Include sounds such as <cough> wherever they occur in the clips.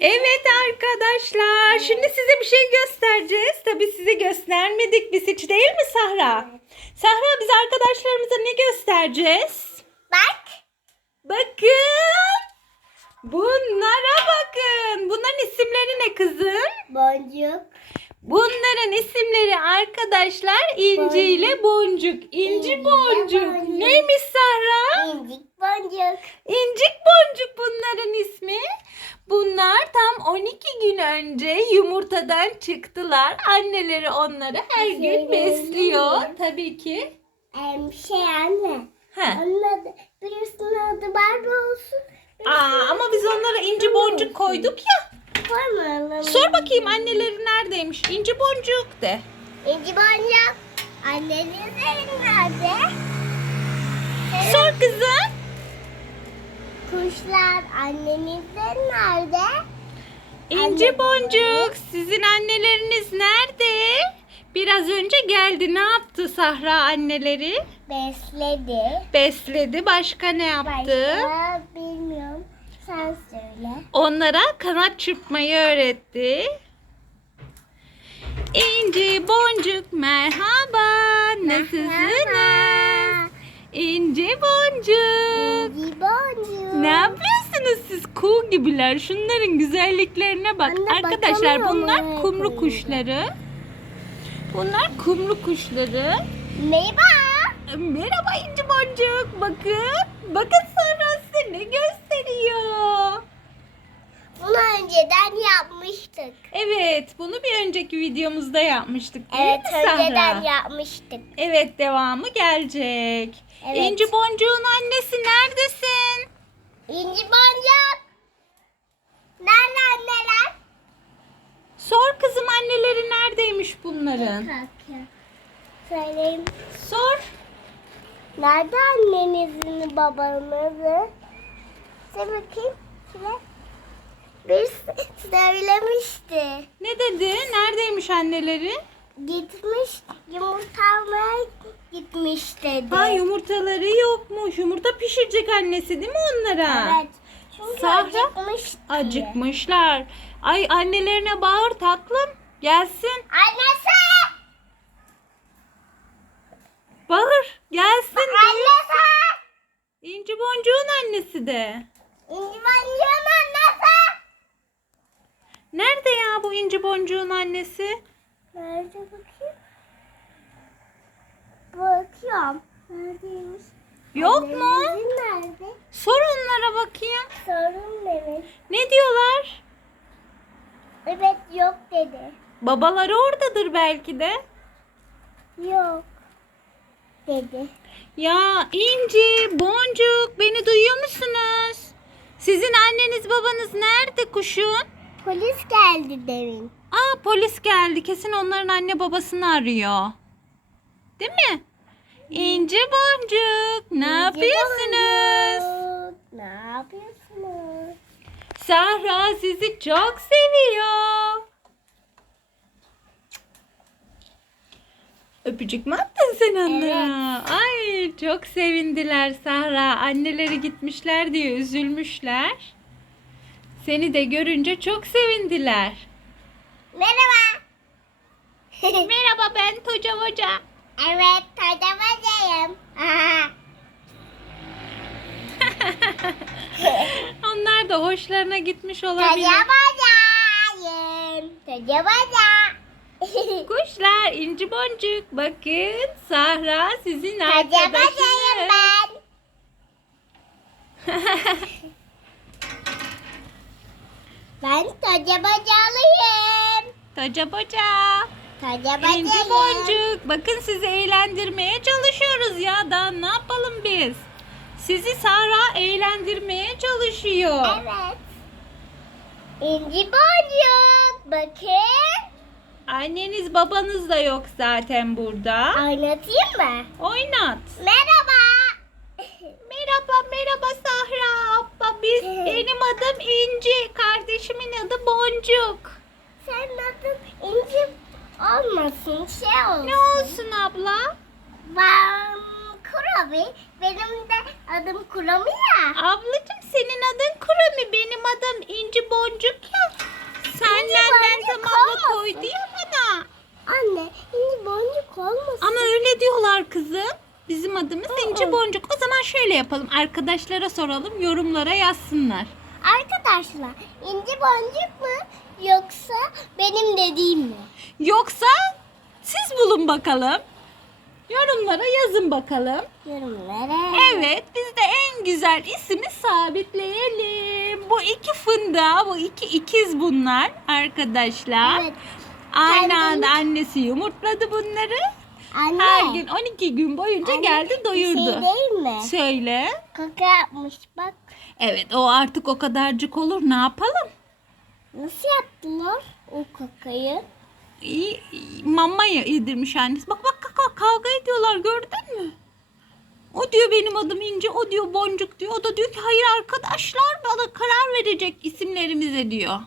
Evet arkadaşlar, şimdi size bir şey göstereceğiz. Tabii size göstermedik biz hiç değil mi Sahra? Sahra biz arkadaşlarımıza ne göstereceğiz? Bak. Bakın. Bunlara bakın. Bunların isimleri ne kızım? Boncuk. Bunların isimleri arkadaşlar İnci ile Boncuk. İnci Boncuk. Neymiş Sahra? İncik boncuk. İncik boncuk bunların ismi. Bunlar tam 12 gün önce yumurtadan çıktılar. Anneleri onları her Şey gün besliyor. Tabii ki. Em, şey anne. He. Onun adı, birisinin adı Barbie olsun. Aa, ama biz onlara inci boncuk koyduk ya. Sor bakayım anneleri neredeymiş? İnci boncuk de. İnci boncuk. Annenizin nerede? Sor kızım. Kuşlar annenizin nerede? İnci boncuk sizin anneleriniz nerede? Biraz önce geldi. Ne yaptı Sahra anneleri? Besledi. Besledi. Başka ne yaptı? Başka bilmiyorum. Sen söyle. Onlara kanat çırpmayı öğretti. İnci boncuk merhaba. Nasılsınız? İnci boncuk. İnci boncuk. Ne yapıyorsunuz siz kuğu gibiler? Şunların güzelliklerine bak. Anne, Arkadaşlar bunlar kumru kuşları. Bunlar kumru kuşları. Merhaba. Merhaba İnci boncuk. Bakın. Bakın sonra size ne gösteriyor. Bunu önceden yapmıştık. Evet, bunu bir önceki videomuzda yapmıştık değil Evet mi Sahra? önceden yapmıştık. Evet, devamı gelecek. Evet. İnci Boncuk'un annesi neredesin? İnci boncuk. Nerede anneler? Sor kızım anneleri neredeymiş bunların? Kalkıyor. Söyleyeyim. Sor. Nerede annenizin babanızı? Söyle bakayım. Şöyle. Bir <laughs> söylemişti. Ne dedi? Neredeymiş anneleri? Gitmiş yumurta almaya gitmiş dedi. Ha yumurtaları yokmuş. Yumurta pişirecek annesi değil mi onlara? Evet. Çünkü Sahra? acıkmış diye. Acıkmışlar. Ay annelerine bağır tatlım. Gelsin. Annesi! Bağır. Gelsin. Annesi! İnci Boncuk'un annesi de. Boncuğun! Nerede ya bu İnci Boncuk'un annesi? Nerede bakayım? Bakıyorum. Neredeymiş? Yok mu? Annenizin nerede? Sor onlara bakayım. Sorun evet. Ne diyorlar? Evet yok dedi. Babaları oradadır belki de. Yok. Dedi. Ya İnci, Boncuk beni duyuyor musunuz? Sizin anneniz babanız nerede kuşun? Polis geldi demin. Aa polis geldi. Kesin onların anne babasını arıyor. Değil mi? İnci Boncuk ne yapıyorsunuz? Boncuk, Ne yapıyorsunuz? Sahra sizi çok seviyor. Öpücük mü attın sen onlara? Ay çok sevindiler Sahra. Anneleri gitmişler diye üzülmüşler. Seni de görünce çok sevindiler. Merhaba. <laughs> Merhaba ben Toca Hoca. evet tadamacayım. <laughs> Onlar da hoşlarına gitmiş olabilir. Tadamacayım. Tadabaca. <laughs> Kuşlar, inci boncuk. Bakın Sahra sizin arkadaşınız. ben. <laughs> Ben tadabacalıyım. Toca Boca. Tadabacayım. İnci boncuk. Bakın sizi eğlendirmeye çalışıyoruz ya. Daha ne yapalım biz? Sizi Sahra eğlendirmeye çalışıyor. Evet. İnci boncuk. Bakın. Anneniz babanız da yok zaten burada. Anlatayım mı? Oynat. Merhaba. <laughs> Merhaba, merhaba Sahra abla. Biz, <laughs> benim adım İnci. Kardeşimin adı Boncuk. Senin adın İnci olmasın şey olsun. Ne olsun abla? Ben Kurami. Benim de adım Kurami ya. Ablacığım senin adın Kurami, benim adım İnci Boncuk ya. zamanla olmasın. koydu ya bana. Anne inci boncuk olmasın. Ama öyle diyorlar kızım. Bizim adımız İnci Boncuk. O zaman şöyle yapalım. Arkadaşlara soralım. Yorumlara yazsınlar. Arkadaşlar inci boncuk mu yoksa benim dediğim mi? Yoksa siz bulun bakalım. Yorumlara yazın bakalım. Yorumlara. Evet biz de en güzel ismi sabitleyelim. Bu iki fındığa, bu iki ikiz bunlar arkadaşlar. Evet. Aynı Kendini- anda annesi yumurtladı bunları. Anne. Her gün 12 gün boyunca anne, geldi bir doyurdu. Şey değil mi? Söyle. Kaka yapmış bak. Evet o artık o kadarcık olur. Ne yapalım? Nasıl yaptılar o kakayı? İyi, iyi, mama yedirmiş annesi. Bak bak kaka kavga ediyorlar gördün mü? O diyor benim adım İnci, o diyor Boncuk diyor. O da diyor ki hayır arkadaşlar bana karar verecek isimlerimize diyor.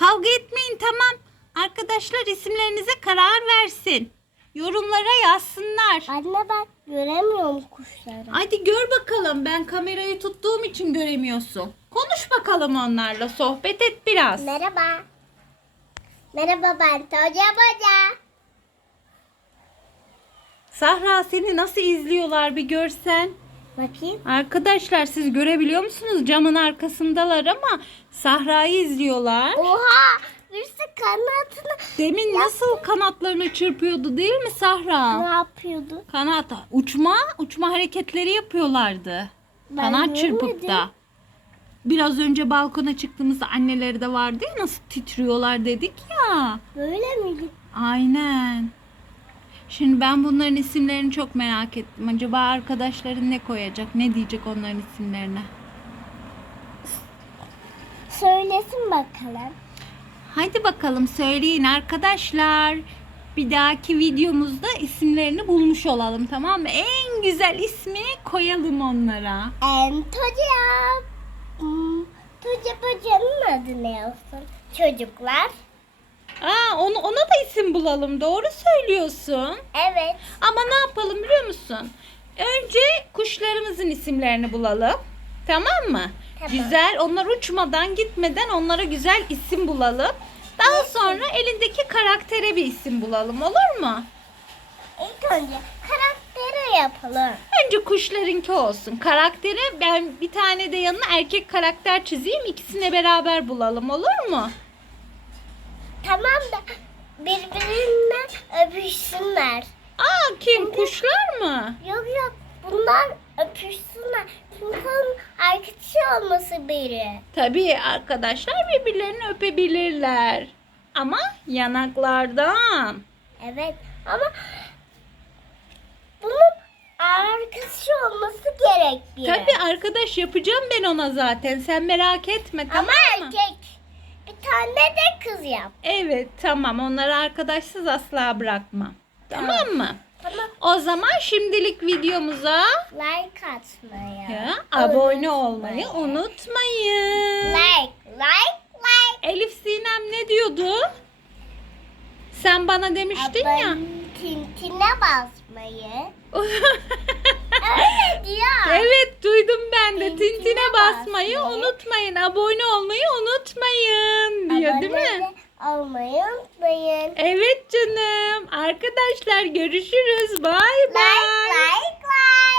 Kavga etmeyin tamam. Arkadaşlar isimlerinize karar versin. Yorumlara yazsınlar. Anne bak göremiyorum kuşları. Hadi gör bakalım. Ben kamerayı tuttuğum için göremiyorsun. Konuş bakalım onlarla. Sohbet et biraz. Merhaba. Merhaba ben Toca Boca. Sahra seni nasıl izliyorlar bir görsen. Bakayım. Arkadaşlar siz görebiliyor musunuz? Camın arkasındalar ama Sahra'yı izliyorlar. Oha! Birisi kanatını Demin nasıl kanatlarını çırpıyordu değil mi ne Sahra? yapıyordu? Kanat uçma uçma hareketleri yapıyorlardı. Ben Kanat çırpıp görmedim. da. Biraz önce balkona çıktığımızda anneleri de vardı ya nasıl titriyorlar dedik ya. Böyle miydi? Aynen. Şimdi ben bunların isimlerini çok merak ettim. Acaba arkadaşların ne koyacak? Ne diyecek onların isimlerine? Söylesin bakalım. Hadi bakalım söyleyin arkadaşlar. Bir dahaki videomuzda isimlerini bulmuş olalım tamam mı? En güzel ismi koyalım onlara. En Toca. Hmm, Toca Boca'nın adı ne olsun? Çocuklar. Aa onu, ona da isim bulalım. Doğru söylüyorsun. Evet. Ama ne yapalım biliyor musun? Önce kuşlarımızın isimlerini bulalım. Tamam mı? Tamam. Güzel. Onlar uçmadan gitmeden onlara güzel isim bulalım. Daha sonra elindeki karaktere bir isim bulalım. Olur mu? İlk önce karakteri yapalım. Önce kuşlarınki olsun. Karaktere ben bir tane de yanına erkek karakter çizeyim. İkisine beraber bulalım. Olur mu? Tamam da birbirinden öpüşsünler. Aa kim? Kuşlar mı? Yok yok bunlar öpüşsünler. Çünkü onun arkadaşı olması biri. Tabii arkadaşlar birbirlerini öpebilirler. Ama yanaklardan. Evet ama bunun arkadaşı olması gerek biri. Tabii arkadaş yapacağım ben ona zaten. Sen merak etme tamam Ama mı? erkek. Tane de kız yap. Evet tamam onları arkadaşsız asla bırakmam. Tamam, Tamam. mı? Tamam. O zaman şimdilik videomuza Like atmayı. ya, abone olmayı unutmayın. Like, like, like. Elif Sinem ne diyordu? Sen bana demiştin ya. Abone tintine basmayı. <laughs> Öyle diyor. evet duydum ben de. Tintine Tintine basmayı basmayı. unutmayın. Abone olmayı unutmayın diyor değil mi? Olmayı unutmayın. Evet canım. Arkadaşlar görüşürüz. Bay Like, bay. like, like.